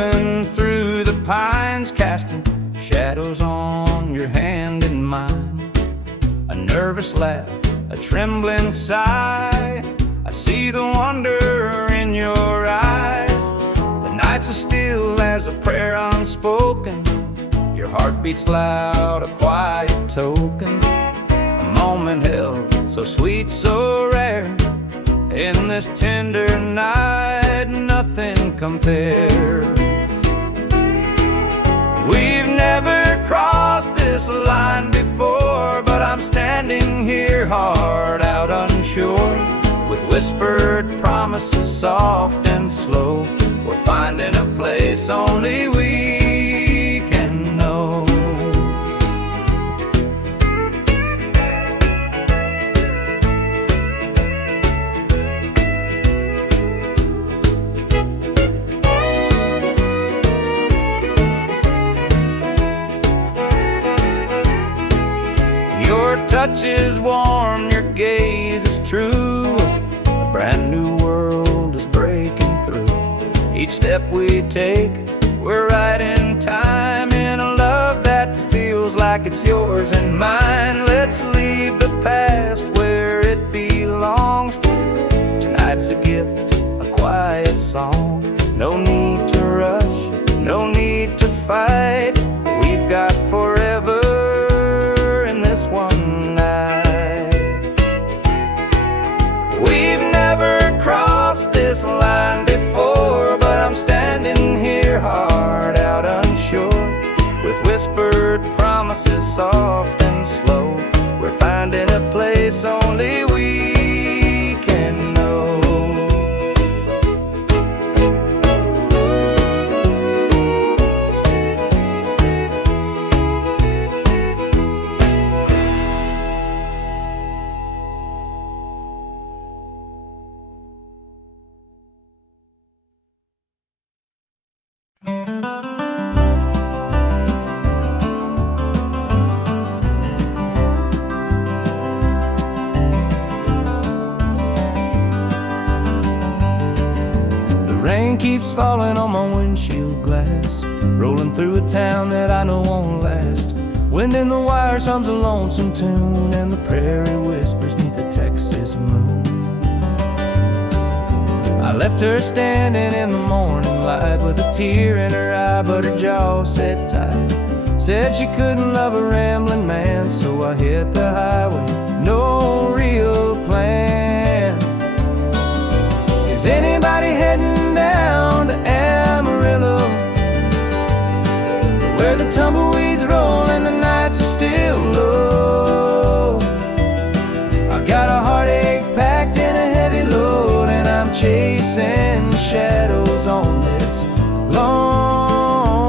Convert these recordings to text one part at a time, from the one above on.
slipping through the pines, casting shadows on your hand and mine. A nervous laugh, a trembling sigh, I see the wonder in your eyes. The nights are still as a prayer unspoken. Your heart beats loud, a quiet token. A moment held, so sweet, so rare. In this tender night, nothing compares. We've never crossed this line before, but I'm standing here, heart out unsure, with whispered promises soft and slow. We're finding a place only we can know. Your touch is warm, your gaze is true. A brand new world is breaking through. Each step we take, we're right in time, in a love that feels like it's yours and mine. Let's leave the past where it belongs. Tonight's a gift, a quiet song. No need to rush, no need to fight. We've got forever in this one night. We've never crossed this line before, but I'm standing here, heart out unsure, with whispered promises soft and slow. We're finding a place only we can know. Rain keeps falling on my windshield glass, rolling through a town that I know won't last. Wind in the wires hums a lonesome tune, and the prairie whispers neath the Texas moon. I left her standing in the morning light with a tear in her eye, but her jaw set tight. Said she couldn't love a rambling man, so I hit the highway, no real plan. Is anybody heading down to Amarillo, where the tumbleweeds roll and the nights are still low? I got a heartache packed in a heavy load, and I'm chasing shadows on this lonesome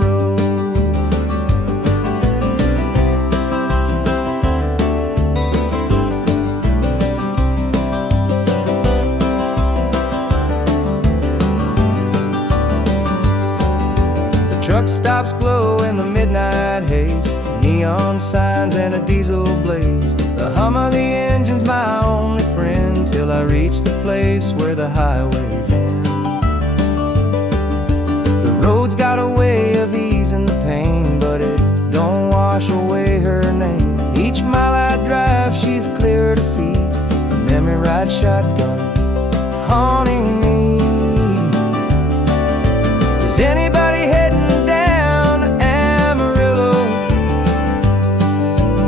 road. The truck stops glow in the midnight haze, neon signs and a diesel blaze. The hum of the engine's my only friend, till I reach the place where the highways end. The road's got a way of easing the pain, but it don't wash away her name. Each mile I drive, she's clear to see, a memory ride shotgun haunting me. Is anybody heading down to Amarillo,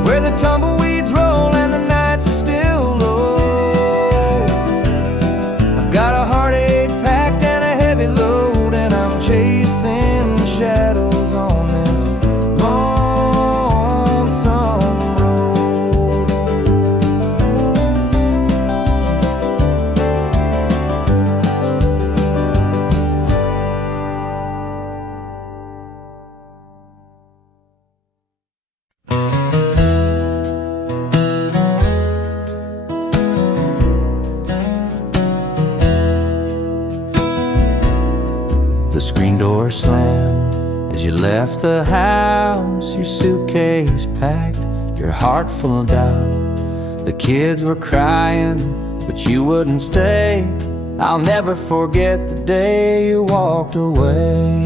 where the tumbleweeds roll and the nights are still low? I've got a heartache packed and a heavy load, and I'm chasing shadows on this lonesome road. The screen door slammed as you left the house, your suitcase packed, your heart full of doubt. The kids were crying, but you wouldn't stay. I'll never forget the day you walked away.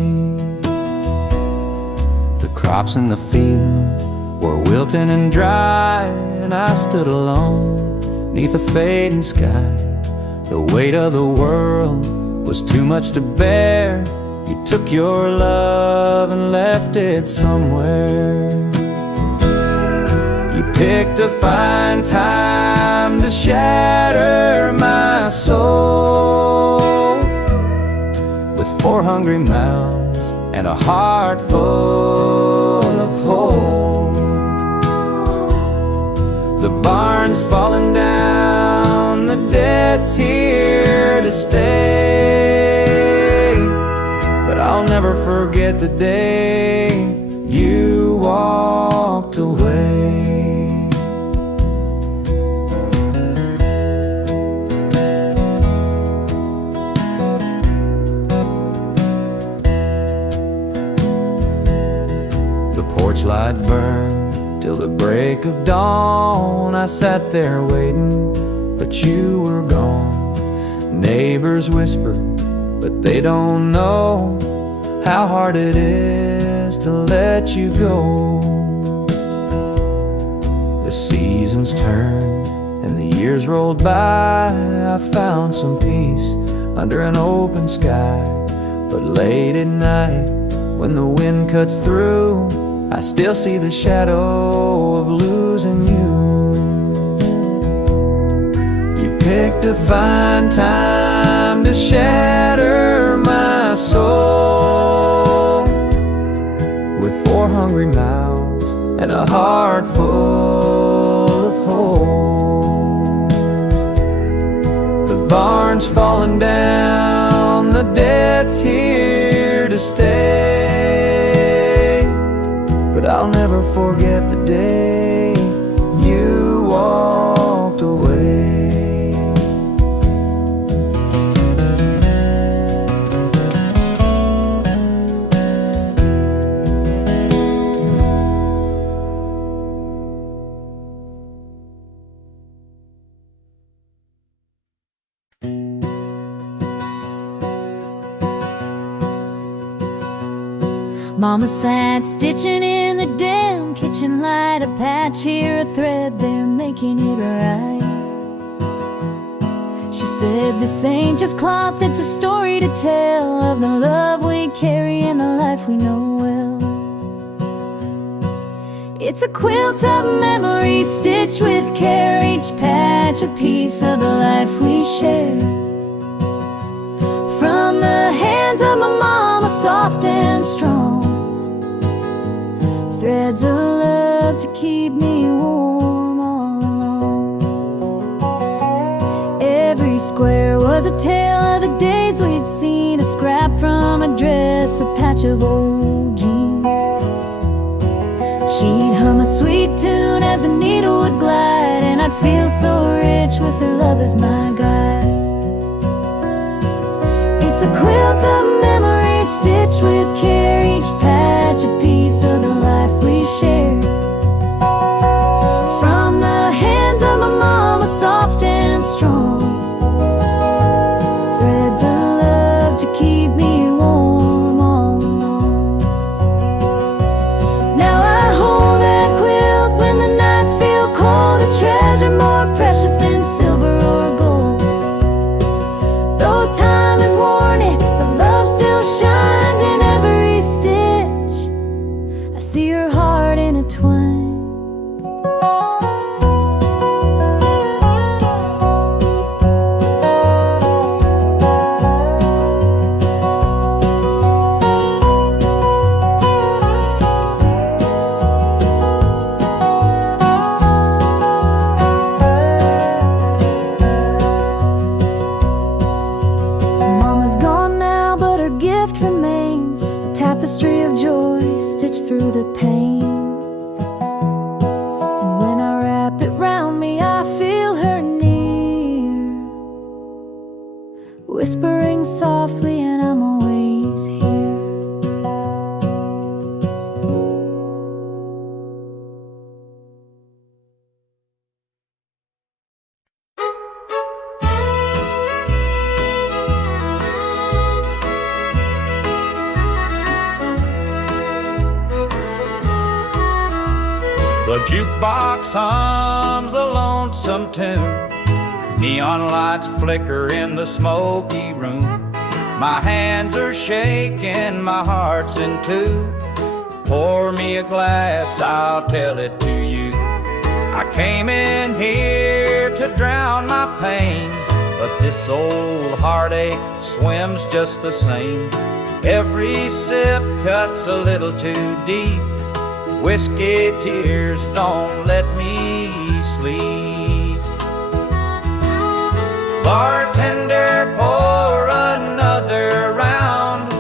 The crops in the field were wilting and dry, and I stood alone neath a fading sky. The weight of the world was too much to bear. You took your love and left it somewhere. You picked a fine time to shatter my soul with 4 hungry mouths and a heart full of holes. The barn's falling down, the debt's here to stay, but I'll never forget the day you walked away. Light burned till the break of dawn. I sat there waiting, but you were gone. Neighbors whispered, but they don't know how hard it is to let you go. The seasons turned and the years rolled by. I found some peace under an open sky, but late at night when the wind cuts through, I still see the shadow of losing you. You picked a fine time to shatter my soul with 4 hungry mouths and a heart full of holes. The barn's falling down, the debt's here to stay, but I'll never forget the day you walked away. Mama sat stitching in the dim kitchen light, a patch here, a thread there, making it right. She said, this ain't just cloth, it's a story to tell of the love we carry and the life we know well. It's a quilt of memories stitched with care, each patch a piece of the life we share. From the hands of my mama, soft and strong, threads of love to keep me warm all along. Every square was a tale of the days we'd seen, a scrap from a dress, a patch of old jeans. She'd hum a sweet tune as the needle would glide, and I'd feel so rich with her love as my guide. It's a quilt of memories stitched with care, each patch a piece of the life we share. From the hands of my mama, soft and strong, threads of love to keep me warm all along. Now I hold that quilt when the nights feel cold, a treasure more precious than silver or gold. Though time has worn it, the love still shines in every stitch. I see her heart intertwined. Mama's gone now, but her gift remains, a tapestry of joy stitched through the pain. And when I wrap it round me, I feel her near, whispering softly, and I'm always here. The jukebox hums a lonesome tune. Neon lights flicker in the smoky room. My hands are shaking, my heart's in two. Pour me a glass, I'll tell it to you. I came in here to drown my pain, but this old heartache swims just the same. Every sip cuts a little too deep. Whiskey tears don't let me sleep. Bartender, pour another round.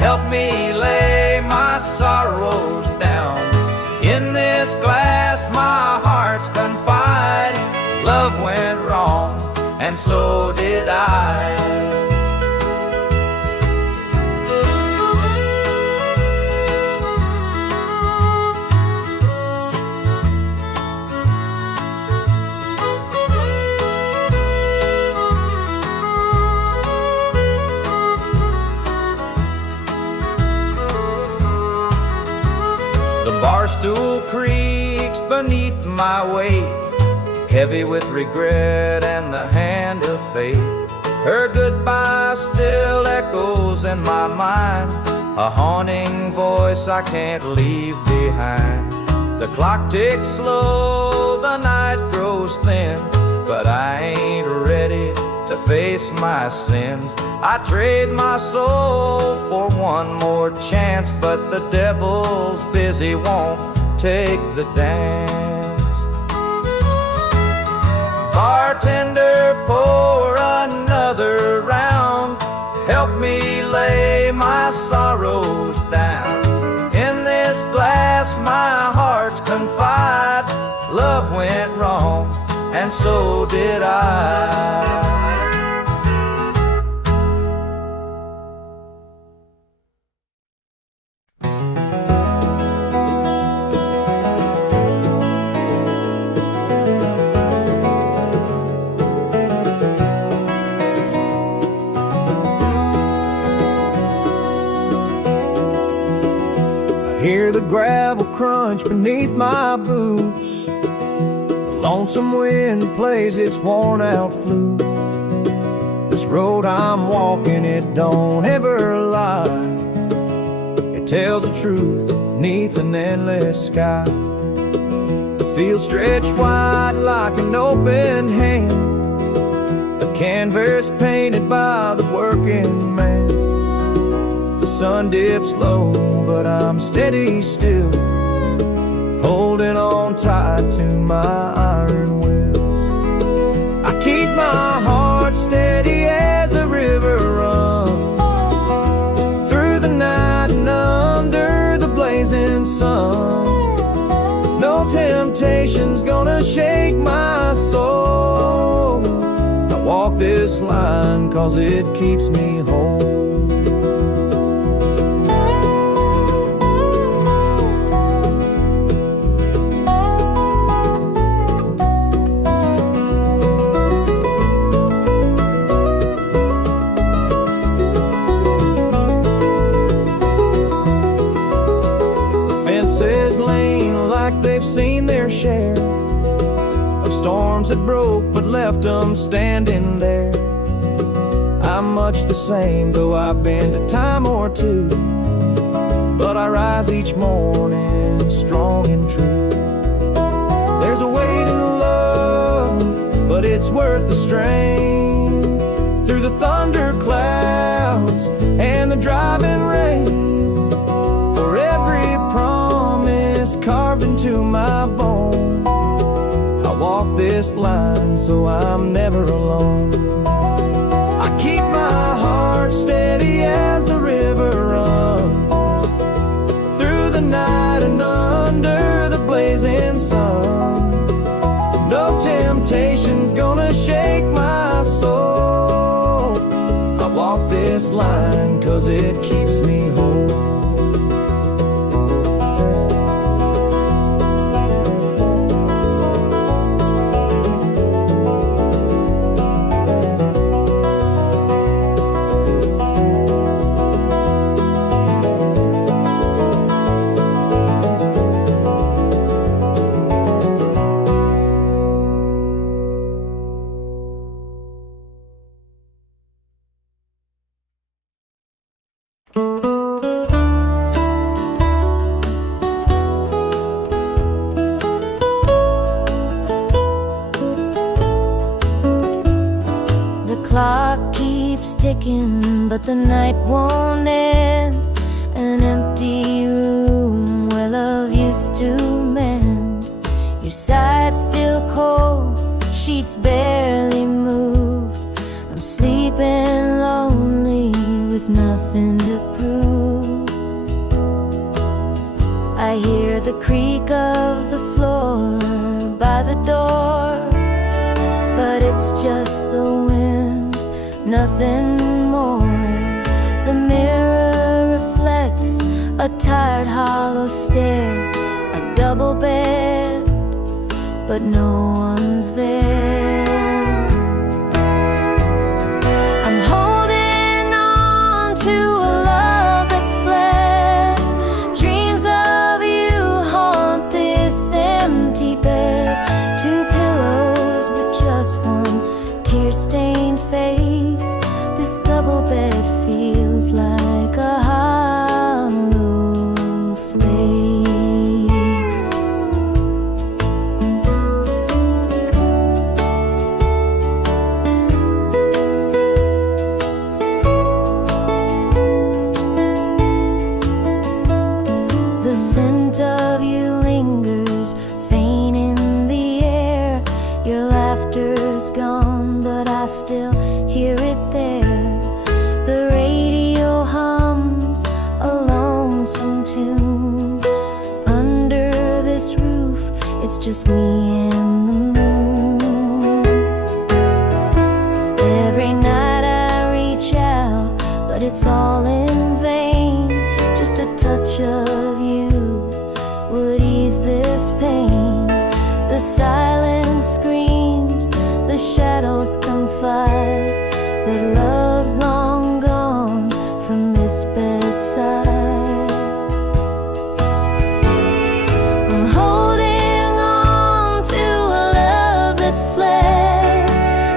Help me lay my sorrows down. In this glass my heart's confiding. Love went wrong, and so did I. Barstool creaks beneath my weight, heavy with regret and the hand of fate. Her goodbye still echoes in my mind, a haunting voice I can't leave behind. The clock ticks slow, the night grows thin, but I ain't ready to face my sins. I trade my soul for one more chance, but the devil's busy, won't take the dance. Bartender, pour another round. Help me lay my sorrows down. In this glass my heart's confide. Love went wrong, and so did I. Hear the gravel crunch beneath my boots. The lonesome wind plays its worn-out flute. This road I'm walking, it don't ever lie. It tells the truth beneath an endless sky. The field stretched wide like an open hand, a canvas painted by the working man. The sun dips low, but I'm steady still, holding on tight to my iron will. I keep my heart steady as the river runs through the night and under the blazing sun. No temptation's gonna shake my soul. I walk this line 'cause it keeps me whole. Seen their share of storms that broke but left them standing there. I'm much the same, though I've been a time or two, but I rise each morning strong and true. There's a weight in love, but it's worth the strain. Through the thunder clouds and the driving rain, for every promise carved into my bone, I walk this line so I'm never alone. I keep my heart steady as the river runs through the night and under the blazing sun. No temptation's gonna shake my soul. I walk this line 'cause it keeps me whole. ticking, but the night won't end. An empty room where love used to mend. Your side's still cold, sheets barely moved. I'm sleeping lonely with nothing to prove. I hear the creak of the floor by the door, but it's just the wind, nothing more. The mirror reflects a tired, hollow stare. A double bed, but no one's there. I'm holding on to a love that's fled. Dreams of you haunt this empty bed. Two pillows, but just one tear-stained face. This double bed feels like a hollow space. The scent of you lingers, faint in the air. Your laughter's gone, but I still hear it there. The radio hums a lonesome tune. Under this roof, it's just me and the moon. Every night I reach out, but it's all in vain. Just a touch of you would ease this pain. The silence screams, the shadows confide that love's long gone from this bedside. I'm holding on to a love that's fled.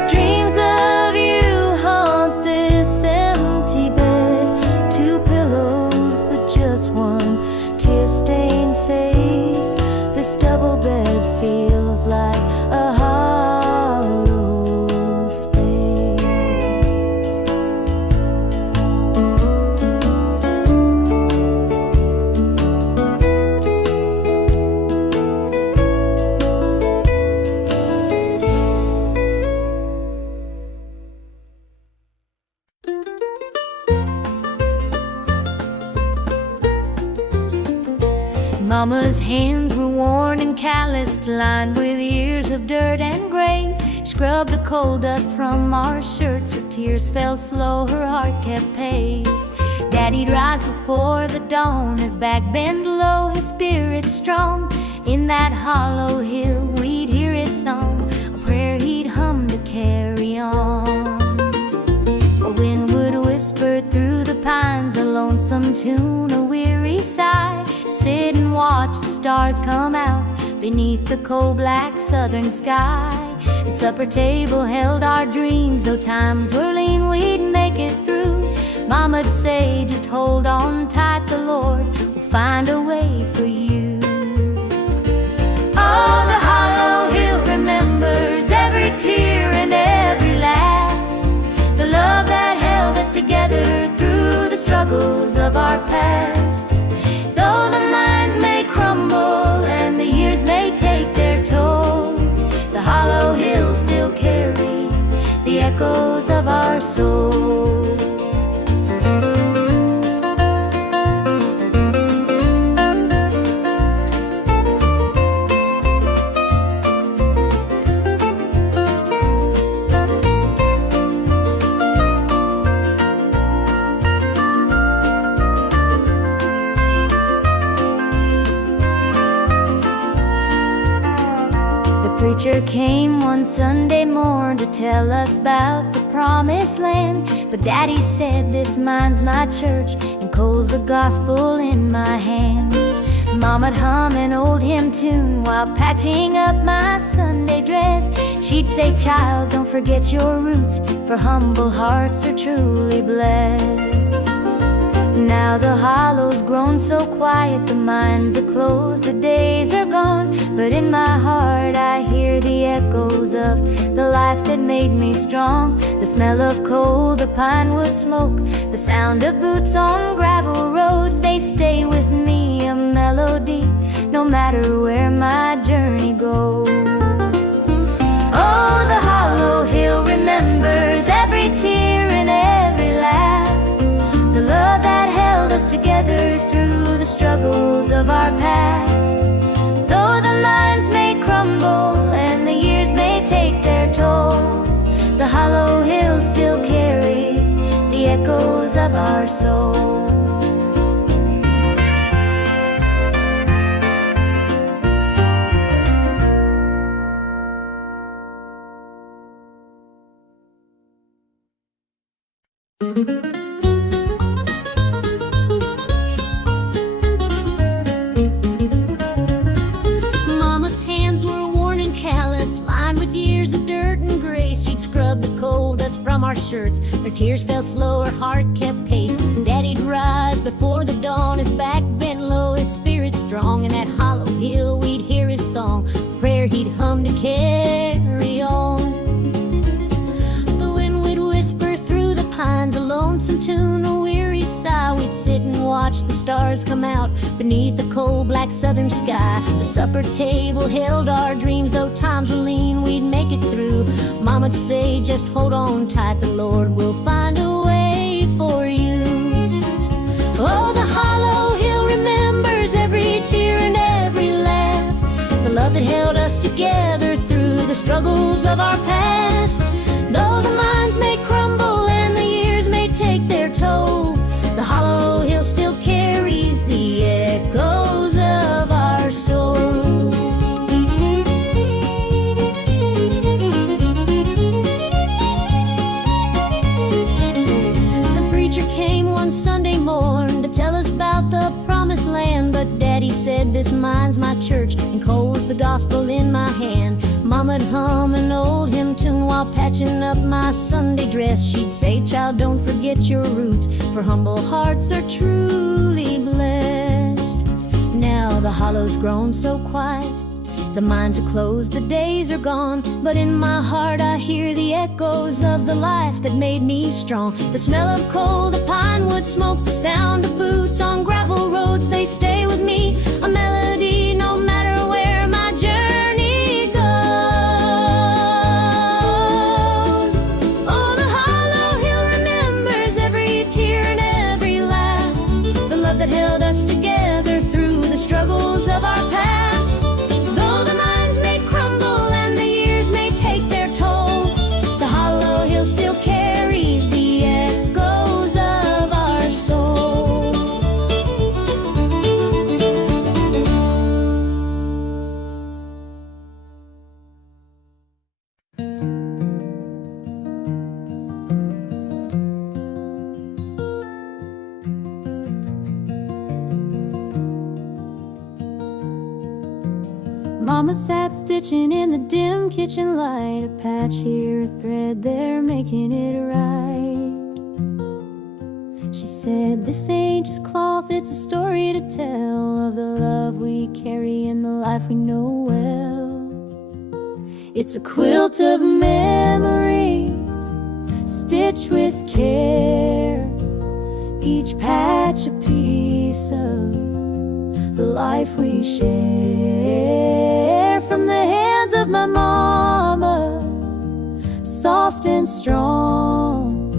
Dreams of you haunt this empty bed. Two pillows, but just one tear-stained face. This double bed feels like a hollow space. Mama's hands were worn and calloused, lined with years of dirt and graze. Scrubbed the coal dust from our shirts. Her tears fell slow, her heart kept pace. Daddy'd rise before the dawn, his back bent low, his spirit strong. In that hollow hill we'd hear his song, a prayer he'd hum to carry on. A wind would whisper through the pines, a lonesome tune, a weary sigh. Sit and watch the stars come out beneath the coal-black southern sky. The supper table held our dreams, though times were lean, we'd make it through. Mama'd say, just hold on tight, the Lord will find a way for you. Oh, the hollow hill remembers every tear and every laugh, the love that held us together through the struggles of our past. Though the minds may crumble and the years may take their toll, the hollow hill still carries the echoes of our soul. Preacher came one Sunday morn to tell us about the promised land. But Daddy said, this mine's my church, and coal's the gospel in my hand. Mama'd hum an old hymn tune while patching up my Sunday dress. She'd say, child, don't forget your roots, for humble hearts are truly blessed. Now the hollow's grown so quiet, the mines are closed, the days are gone. But in my heart I hear the echoes of the life that made made me strong. The smell of coal, the pine wood smoke, the sound of boots on gravel roads, they stay with me, a melody, no matter where my journey goes. Oh, the hollow hill remembers every tear and every laugh, the love that held us together through the struggles of our past. Though the lines may crumble and the years may take their toll, the hollow hill still carries the echoes of our soul. Mama's hands were worn and calloused, lined with years of dirt and grace. She'd scrub the coal dust from our shirts. Her tears fell slow, her heart kept pace. Daddy'd rise before the dawn, his back bent low, his spirit strong. In that hollow hill we'd hear his song, a prayer he'd hum to carry on. The wind would whisper through the pines, a lonesome tune, a weary sigh. We'd sit and watch the stars come out beneath the cold black southern sky. The supper table held our dreams, though times were lean, we'd make it through. Mama'd say, just hold on tight, the Lord will find a way for you. Oh, the hollow hill remembers every tear and every laugh, the love that held us together through the struggles of our past. Though the minds may crumble and the years may take their toll, the hollow hill still carries the echoes of our soul. The preacher came one Sunday morn to tell us about the promised land, but Daddy said, this mine's my church and coal's the gospel in my hand. Mama'd hum an old hymn tune while patching up my Sunday dress. She'd say, child, don't forget your roots, for humble hearts are truly blessed. Now the hollow's grown so quiet, the mines are closed, the days are gone, but in my heart I hear the echoes of the life that made me strong. The smell of coal, the pine wood smoke, the sound of boots on gravel roads, they stay with me, a melody no matter where my journey goes. Oh, the hollow hill remembers every tear and every laugh, the love that held us together through the struggles of our past. Though the minds may crumble and the years may take their toll, the hollow hill still carries the echoes of our soul. Mama sat stitching in the dim kitchen light, a patch here, a thread there, making it right. She said, this ain't just cloth, it's a story to tell of the love we carry and the life we know well. It's a quilt of memories, stitched with care, each patch a piece of the life we share. From the hands of my mama, soft and strong,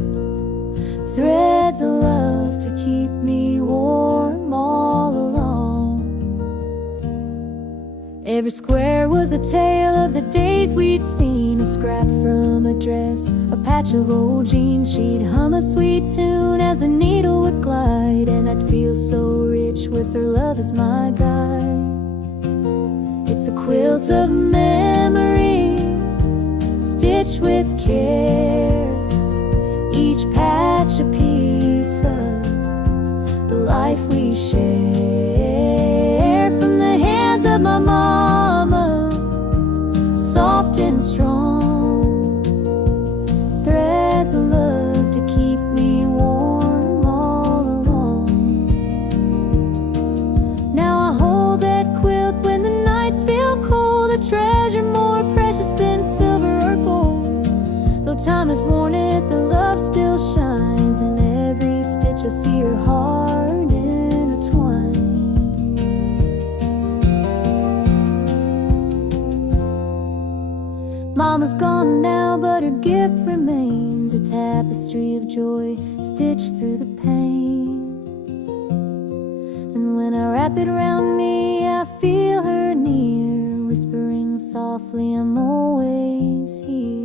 threads of love to keep me warm all along. Every square was a tale of the days we'd seen, a scrap from a dress, a patch of old jeans. She'd hum a sweet tune as a needle would glide, and I'd feel so rich with her love as my guide. It's a quilt of memories, stitched with care, each patch a piece of the life we share. From the hands of my mama, soft and strong, threads of love to keep me warm all along. Now I hold that quilt when the nights feel cold, a treasure more precious than silver or gold. time has worn it, the love still shines. In every stitch I see her heart intertwined. Mama's gone now, but her gift remains, a tapestry of joy stitched through the pain. And when I wrap it around me, I feel her near, whispering softly, I'm always here.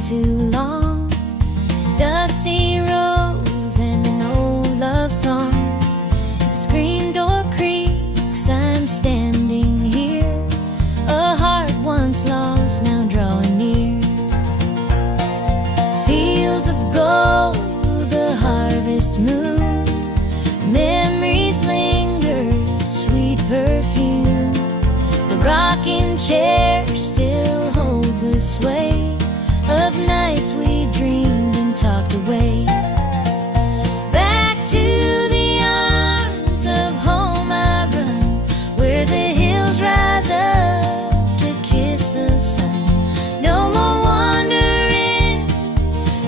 Too long, dusty rose and an old love song. The screen door creaks, I'm standing here, a heart once lost now drawing near. Fields of gold, the harvest moon, memories linger, sweet perfume. The rocking chair still holds the sway of nights we dreamed and talked away. Back to the arms of home I run, where the hills rise up to kiss the sun. No more wandering,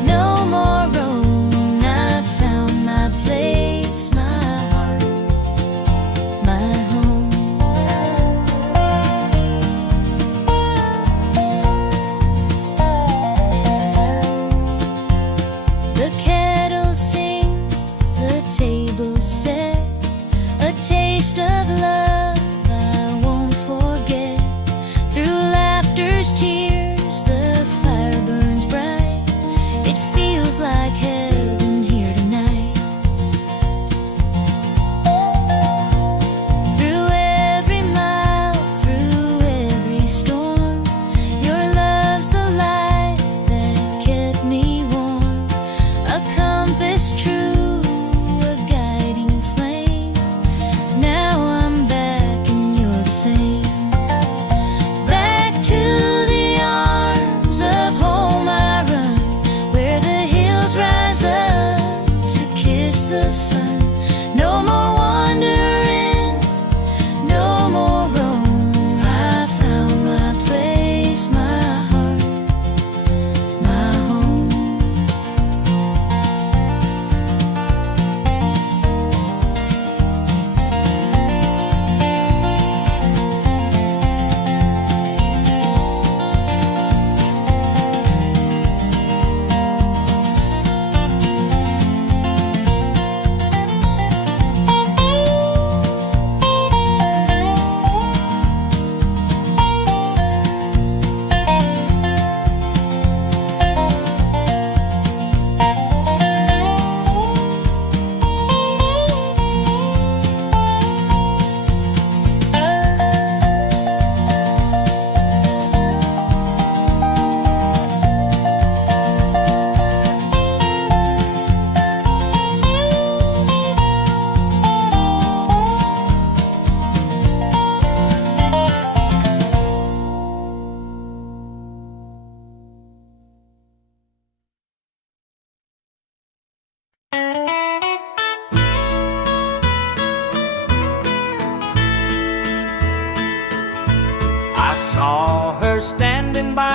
no more roam. I found my place, my heart, my home. The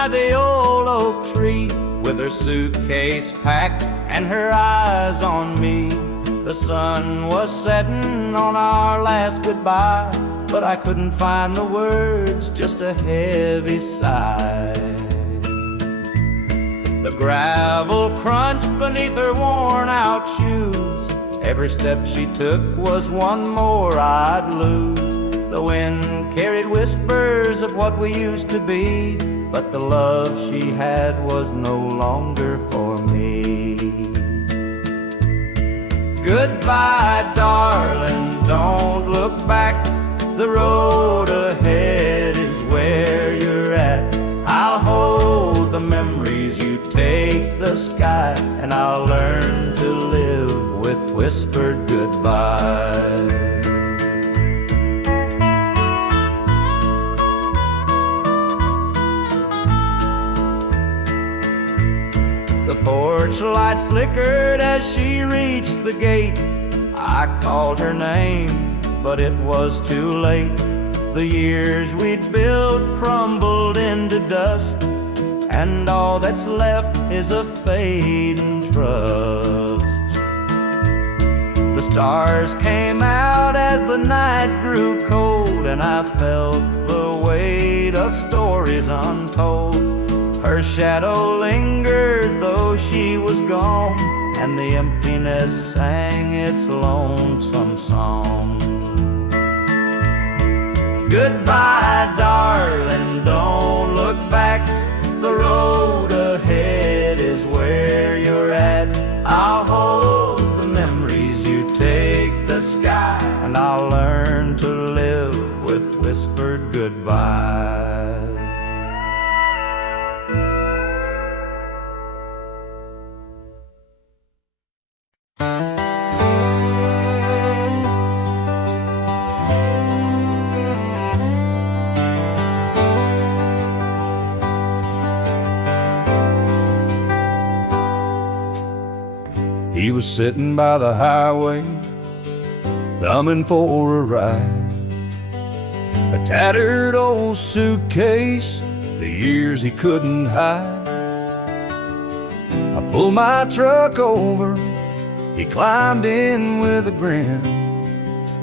by the old oak tree, with her suitcase packed and her eyes on me. The sun was setting on our last goodbye, but I couldn't find the words, just a heavy sigh. The gravel crunched beneath her worn-out shoes. Every step she took was one more I'd lose. The wind carried whispers of what we used to be, but the love she had was no longer for me. Goodbye, darling, don't look back. The road ahead is where you're at. I'll hold the memories, you take the sky, and I'll learn to live with whispered goodbye. The porch light flickered as she reached the gate. I called her name, but it was too late. The years we'd built crumbled into dust, and all that's left is a fading trust. The stars came out as the night grew cold, and I felt the weight of stories untold. Her shadow lingered though she was gone, and the emptiness sang its lonesome song. Goodbye, darling, don't look back. The road ahead is where you're at. I'll hold the memories, you take the sky, and I'll learn to live with whispered goodbye. He was sitting by the highway, thumbing for a ride. A tattered old suitcase, the years he couldn't hide. I pulled my truck over, he climbed in with a grin.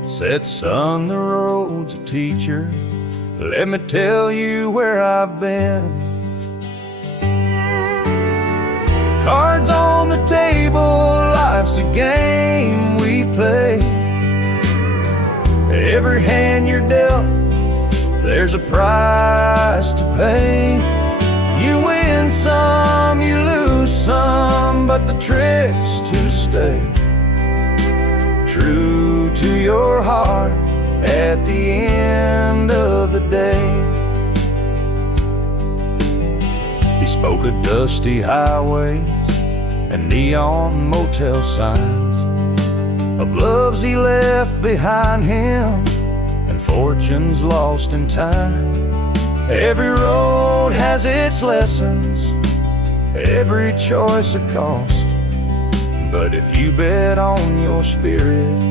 Said, son, the road's a teacher, let me tell you where I've been. Cards on the table, life's a game we play. Every hand you're dealt, there's a price to pay. You win some, you lose some, but the trick's to stay true to your heart at the end of the day. He spoke of dusty highways and neon motel signs, of loves he left behind him and fortunes lost in time. Every road has its lessons, every choice a cost, but if you bet on your spirit,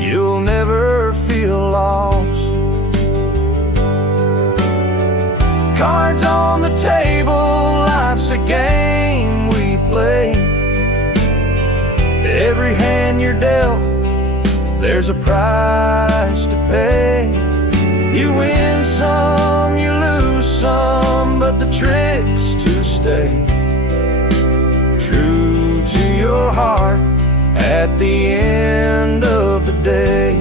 you'll never feel lost. Cards on the table, life's a game we play. Every hand you're dealt, there's a price to pay. You win some, you lose some, but the trick's to stay true to your heart at the end of the day.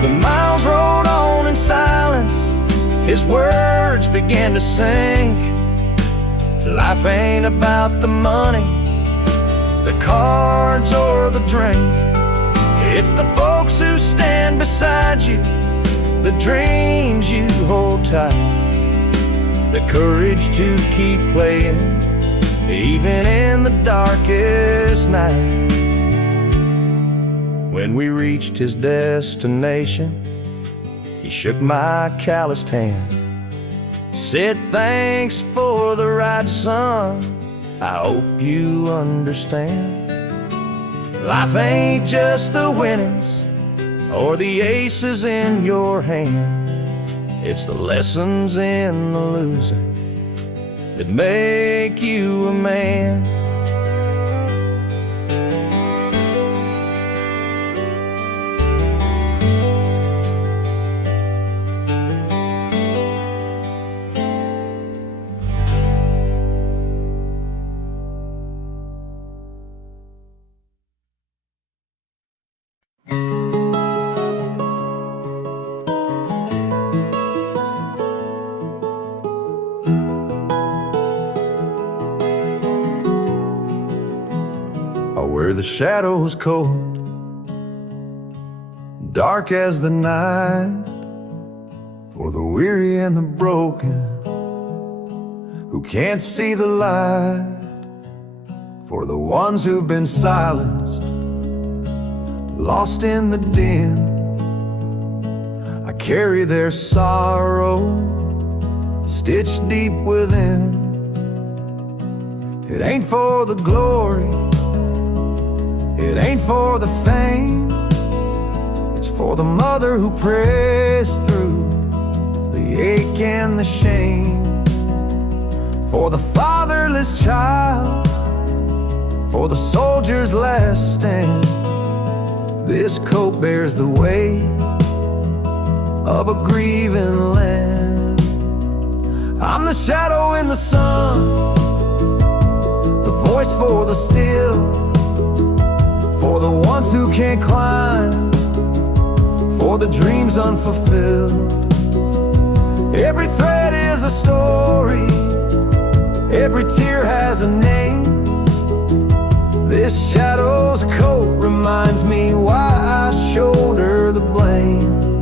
The miles rolled on in silence, his words began to sink. Life ain't about the money, the cards or the drink. It's the folks who stand beside you, the dreams you hold tight, the courage to keep playing even in the darkest night. When we reached his destination, he shook my calloused hand, said, thanks for the ride, son, I hope you understand. Life ain't just the winnings or the aces in your hand. It's the lessons in the losing that make you a man. Where the shadows cold, dark as the night, for the weary and the broken who can't see the light, for the ones who've been silenced, lost in the din. I carry their sorrow stitched deep within. It ain't for the glory, it ain't for the fame, it's for the mother who prays through the ache and the shame, for the fatherless child, for the soldier's last stand. This coat bears the weight of a grieving land. I'm the shadow in the sun, the voice for the still, for the ones who can't climb, for the dreams unfulfilled. Every thread is a story, every tear has a name. This shadow's coat reminds me why I shoulder the blame.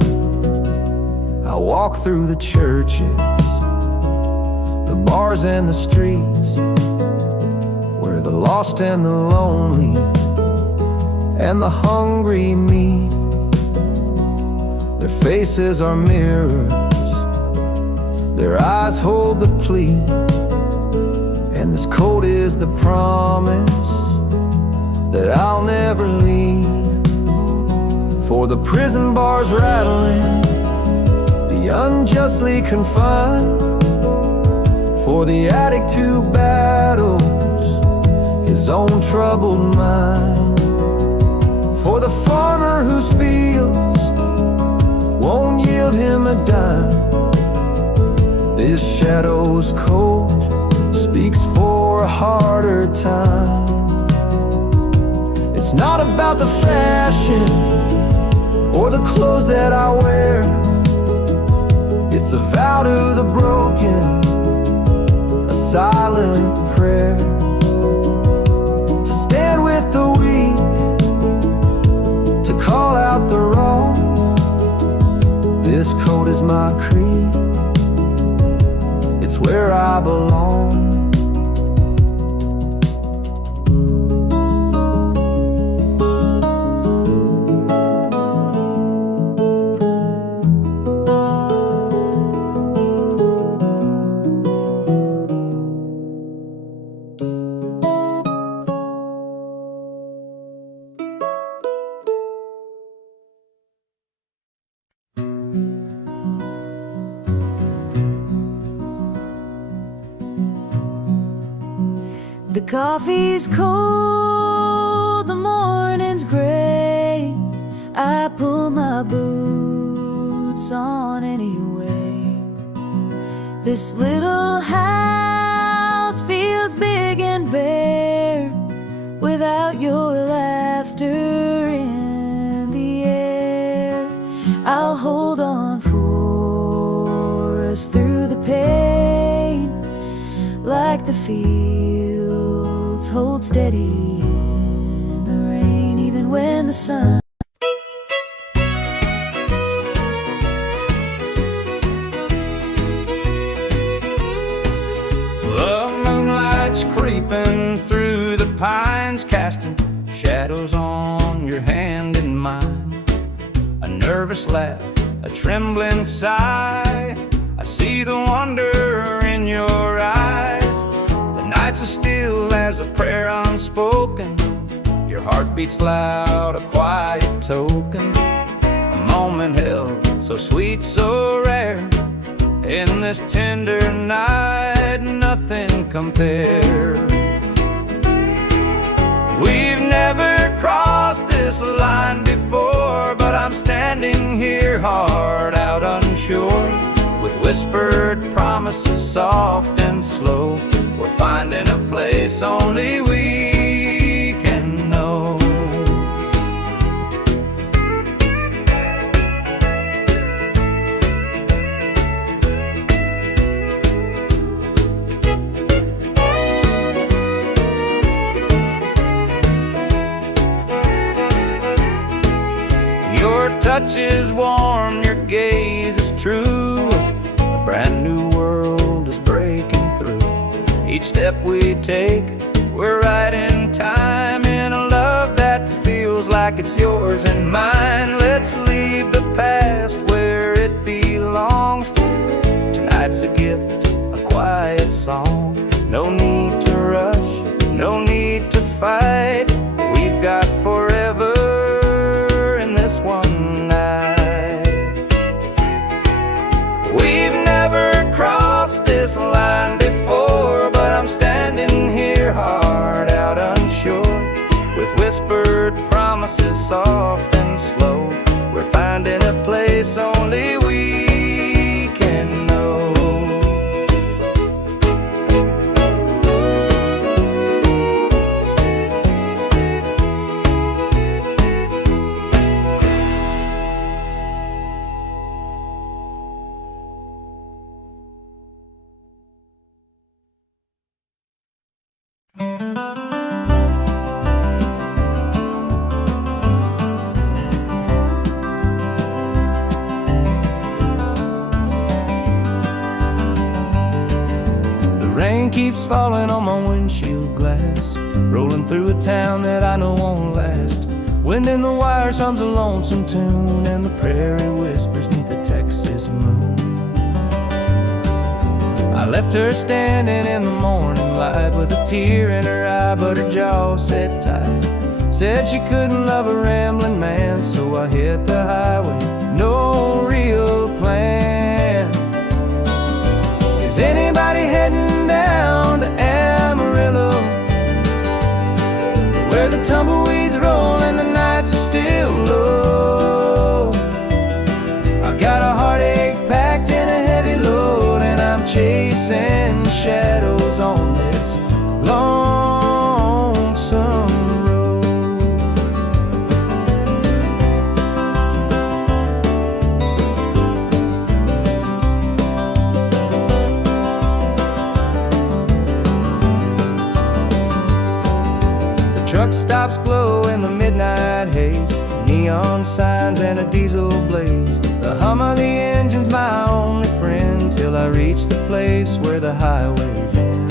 I walk through the churches, the bars and the streets, where the lost and the lonely and the hungry meet. Their faces are mirrors, their eyes hold the plea, and this coat is the promise that I'll never leave. For the prison bars rattling, the unjustly confined, for the addict who battles his own troubled mind, for the farmer whose fields won't yield him a dime. This shadow's coat speaks for a harder time. It's not about the fashion or the clothes that I wear. It's a vow to the broken, a silent prayer, to stand with the weak, to call out the wrong. This coat is my creed, it's where I belong. The coffee's cold, the morning's gray. I pull my boots on anyway. This little house feels big and bare without your laughter in the air. I'll hold on for us through the pain, like the fields hold steady in the rain, even when the sun creeping through the pines, casting shadows on your hand and mine. A nervous laugh, a trembling sigh, I see the wonder in your eyes. The nights are still as a prayer unspoken, your heart beats loud, a quiet token. A moment held so sweet, so rare, in this tender night, nothing compares. We've never crossed this line before, but I'm standing here hard out unsure, with whispered promises soft and slow. We're finding a place only we can know. Your touch is warm, your gaze is true. A brand new world is breaking through. Each step we take, we're right in time, in a love that feels like it's yours and mine. Let's leave the past where it belongs. Tonight's a gift, a quiet song. No need to rush, no need to fight. We've got forever in this one night. We've never crossed this line before, but I'm standing here hard out unsure, with whispered promises soft and slow. We're finding a place only we can know. Rain keeps falling on my windshield glass, rolling through a town that I know won't last. Wind in the wires hums a lonesome tune, and the prairie whispers neath the Texas moon. I left her standing in the morning light, with a tear in her eye, but her jaw set tight. Said she couldn't love a rambling man, so I hit the highway, no real plan. Is anybody heading down to Amarillo, where the tumbleweeds roll and the nights are still low? I got a heartache packed in a heavy load, and I'm chasing shadows on this lonesome road. The truck stops glow in the midnight haze, neon signs and a diesel blaze. The hum of the engine's my only friend, till I reach the place where the highways end.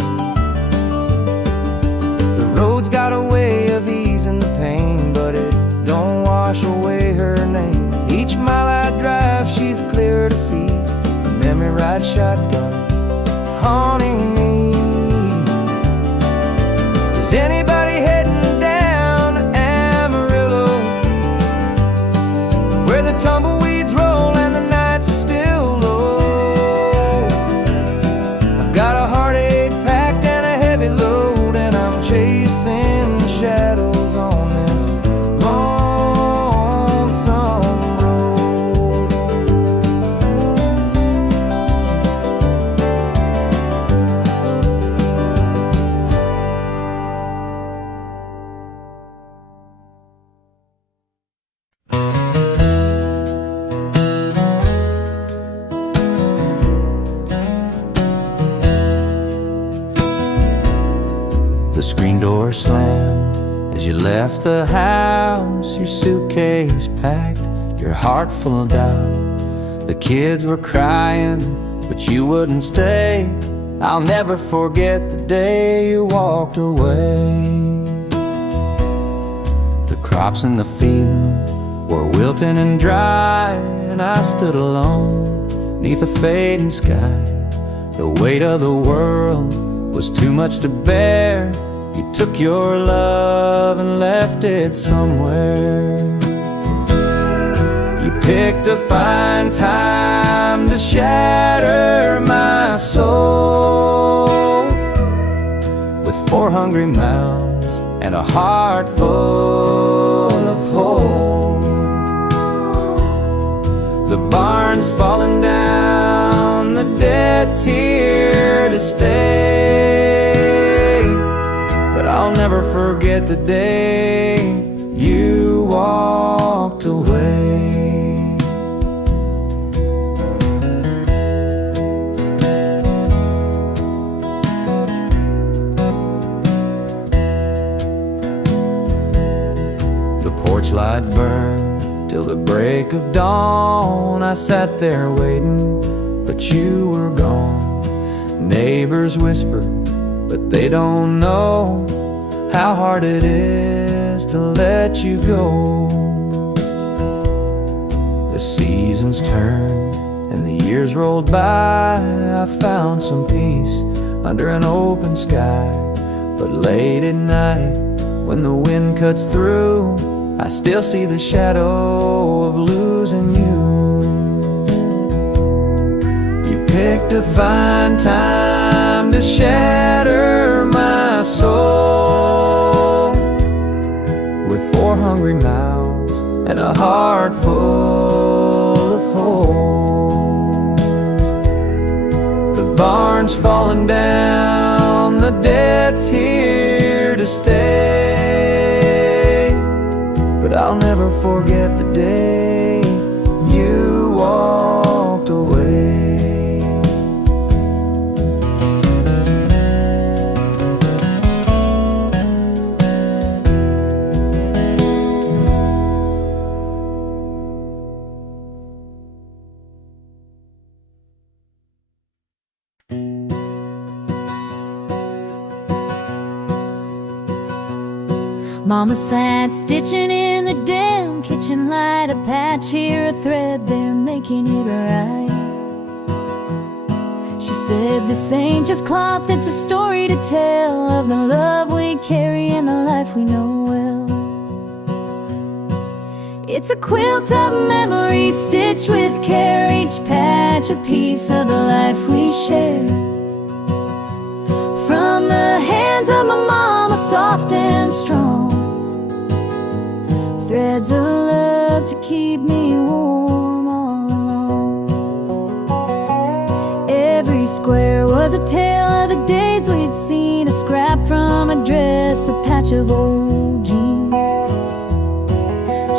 The road's got a way of easing the pain, but it don't wash away her name. Each mile I drive, she's clear to see, a memory ride shotgun haunting me. Is anybody heading down to Amarillo, where the tumbleweeds roll and the nights are still low? I've got a heartache packed and a heavy load, and I'm chasing shadows on this lonesome road. The screen door slammed as you left the house, your suitcase packed, your heart full of doubt. The kids were crying, but you wouldn't stay. I'll never forget the day you walked away. The crops in the field were wilting and dry, and I stood alone neath a fading sky. The weight of the world was too much to bear. You took your love and left it somewhere. You picked picked to find time to shatter my soul with 4 hungry mouths and a heart full of holes. The barn's falling down, the debt's here to stay, but I'll never forget the day you walked away. The porch light burned till the break of dawn. I sat there waiting, but you were gone. Neighbors whispered, but they don't know how hard it is to let you go. The seasons turned and the years rolled by. I found some peace under an open sky, but late at night when the wind cuts through, I still see the shadow of losing you. You picked to find time to shatter my soul with 4 hungry mouths and a heart full of holes. The barn's falling down, the debt's here to stay, but I'll never forget the day you walked away. Mama sat stitching in the dim kitchen light, a patch here, a thread there, making it right. She said, this ain't just cloth, it's a story to tell of the love we carry and the life we know well. It's a quilt of memories stitched with care, each patch a piece of the life we share. From the hands of my mama, soft and strong, threads of love to keep me warm all along. Every square was a tale of the days we'd seen, a scrap from a dress, a patch of old jeans.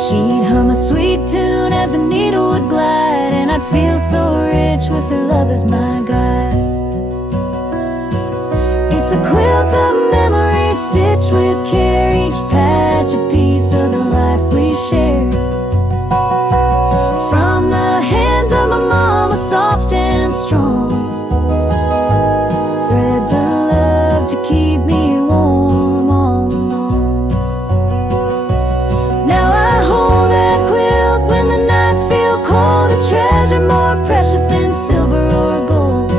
She'd hum a sweet tune as the needle would glide, and I'd feel so rich with her love as my guide. It's a quilt of memories stitched with care, each patch a piece of the life we share. From the hands of my mama, soft and strong, threads of love to keep me warm all along. Now I hold that quilt when the nights feel cold, a treasure more precious than silver or gold.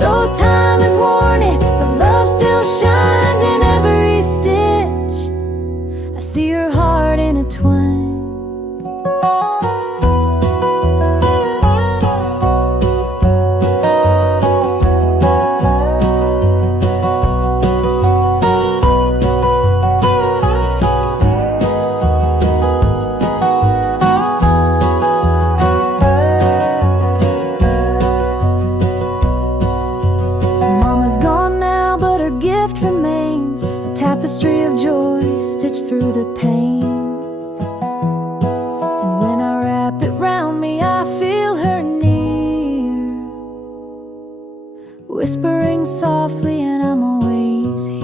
Though time has worn it, the love still shines in every stitch. I see her heart intertwined. Mama's gone now, but her gift remains, a tapestry of joy stitched through the pain. And when I wrap it round me, I feel her near, whispering softly, and I'm always here.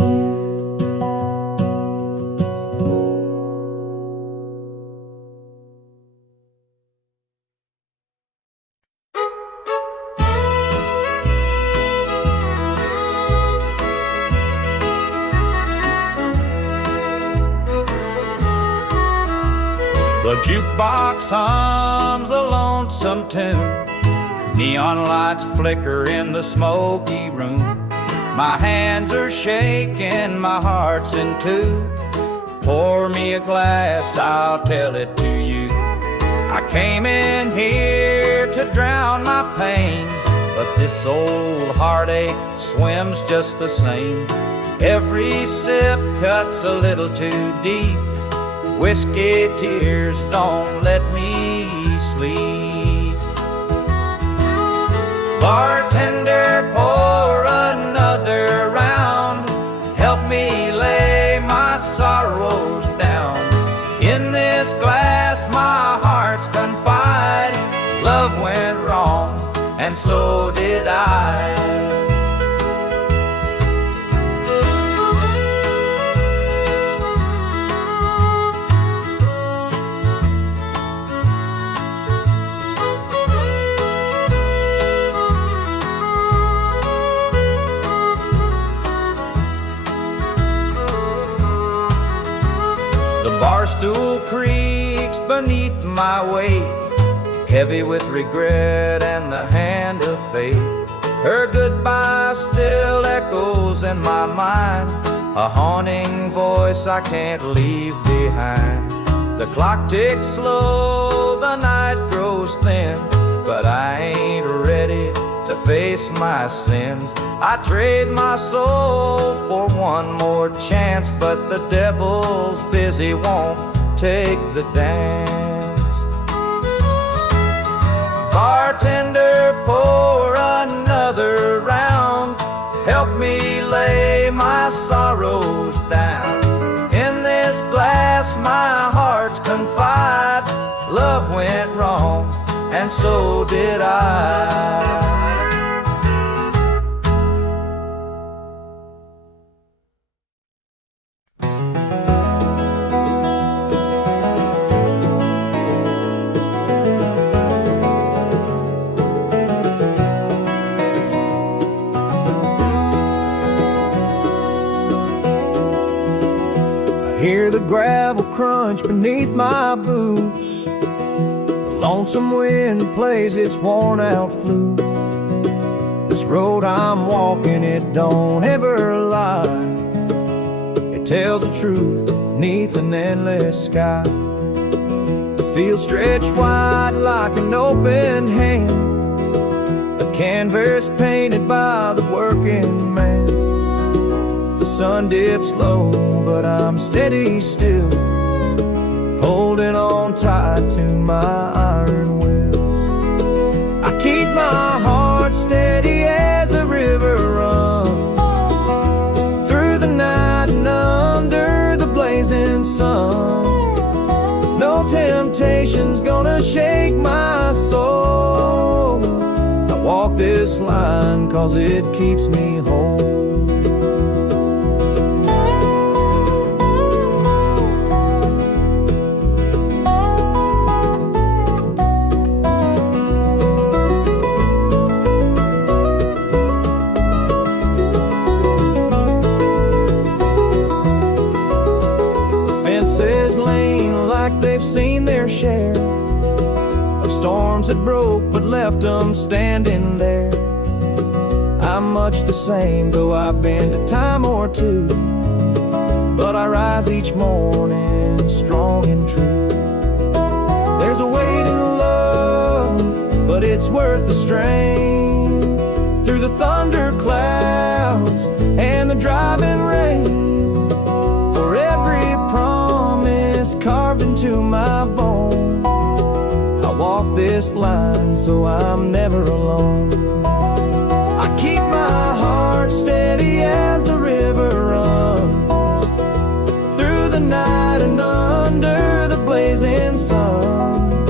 The jukebox hums a lonesome tune, neon lights flicker in the smoky room. My hands are shaking, my heart's in two. Pour me a glass, I'll tell it to you. I I came in here to drown my pain, but this old heartache swims just the same. Every sip cuts a little too deep. Whiskey tears don't let me sleep. Bartender, pour another round. Help me lay my sorrows down. In this glass my heart's confide. Love went wrong, and so did I. Barstool creaks beneath my weight, heavy with regret and the hand of fate. Her goodbye still echoes in my mind, a haunting voice I can't leave behind. The clock ticks slow, the night grows thin, but I ain't ready to face my sins. I trade my soul for one more chance, but the devil's busy, won't take the dance. Bartender, pour another round. Help me lay my sorrows down. In this glass my heart's confide. Love went wrong, and so did I. Hear the gravel crunch beneath my boots. The lonesome wind plays its worn out flute. This road I'm walking, it don't ever lie. It tells the truth beneath an endless sky. The field stretched wide like an open hand, a canvas painted by the working man. The sun dips low, but I'm steady still, holding on tight to my iron will. I keep my heart steady as the river runs, through the night and under the blazing sun. No temptation's gonna shake my soul. I walk this line 'cause it keeps me whole. They've seen their share of storms that broke but left them standing there. I'm much the same, though I've been a time or two, but I rise each morning strong and true. There's a weight in love, but it's worth the strain. Through the thunder clouds and the driving rain, for every promise carved into my bone, I walk this line so I'm never alone. I keep my heart steady as the river runs, through the night and under the blazing sun.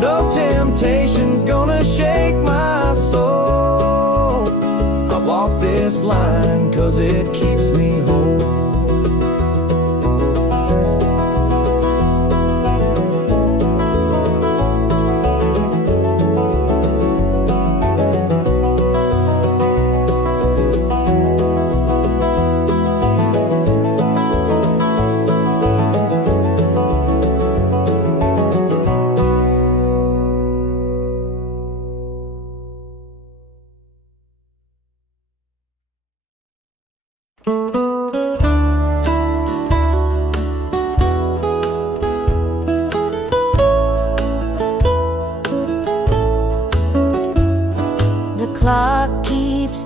No temptation's gonna shake my soul. I walk this line 'cause it keeps me whole.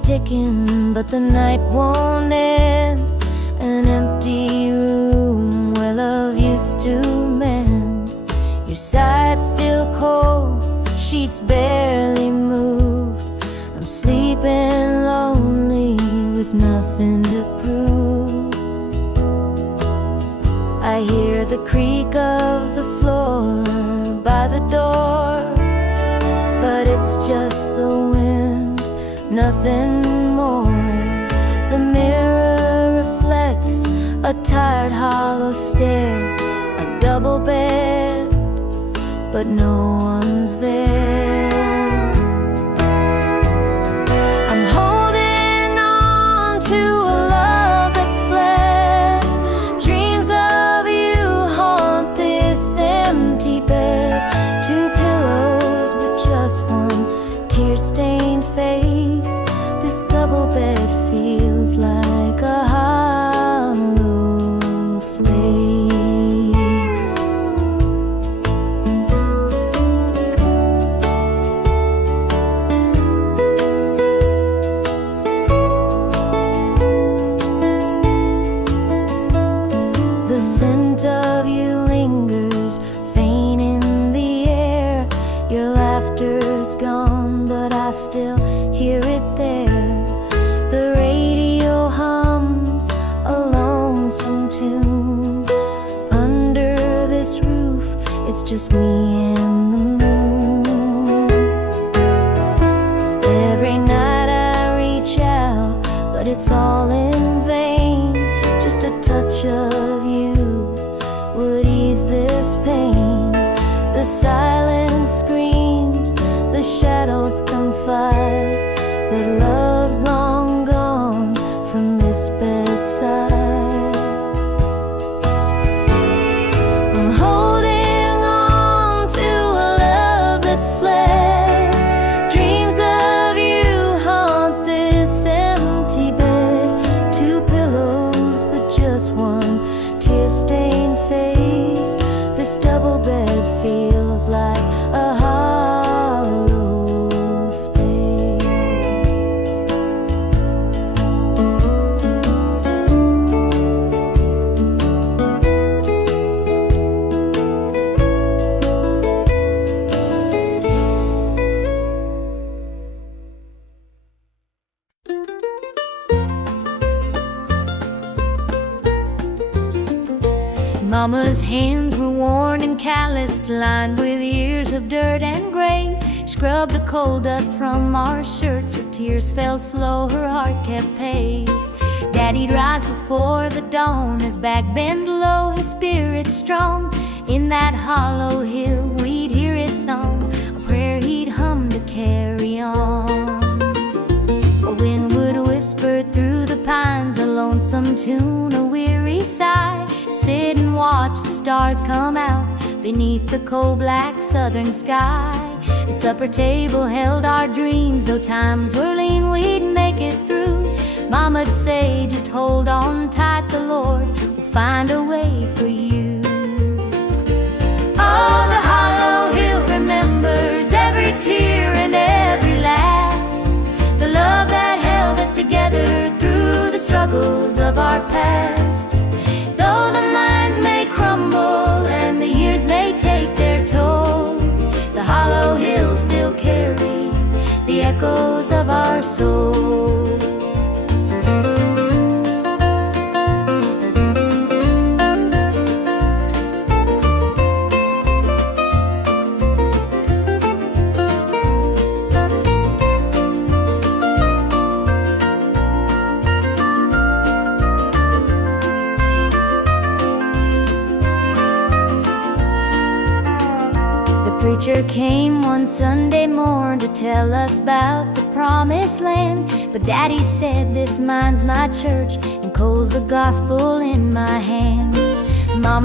ticking, but the night won't end. An empty room where love used to mend. Your side's still cold, sheets barely moved. I'm sleeping lonely with nothing to prove. I hear the creak of the floor by the door, but it's just the wind, nothing more. The mirror reflects a tired, hollow stare. A double bed, but no one's there. I'm holding on to a love that's fled. Dreams of you haunt this empty bed. Two pillows, but just one tear-stained face. This double bed feels like a hollow space. The scent of you lingers, faint in the air. Your laughter's gone, but I still hear it there. The radio hums a lonesome tune. Under this roof, it's just me and the moon. Every night I reach out, but it's all in vain. Just a touch of you would ease this pain. The silence screams, the shadows confide that love's long gone from this bedside. I'm holding on to a love that's fled. Dreams of you haunt this empty bed. Two pillows, but just one tear-stained face. This double bed feels like a hollow space. Mama's hands were worn and calloused, lined with years of dirt and grace. Scrubbed the coal dust from our shirts. Her tears fell slow, her heart kept pace. Daddy'd rise before the dawn, his back bent low, his spirit strong. In that hollow hill we'd hear his song, a prayer he'd hum to carry on. A wind would whisper through the pines, a lonesome tune, a weary sigh. Sit and watch the stars come out beneath the coal-black southern sky. The supper table held our dreams, though times were lean, we'd make it through. Mama'd say, just hold on tight, the Lord will find a way for you. Oh, the hollow hill remembers every tear and every laugh, the love that held us together through the struggles of our past. Though the minds may crumble and the years may take their toll, the hollow hill still carries the echoes of our soul. The preacher came one Sunday morn to tell us about the promised land. But Daddy said, this mine's my church, and coal's the gospel in my hand. Mama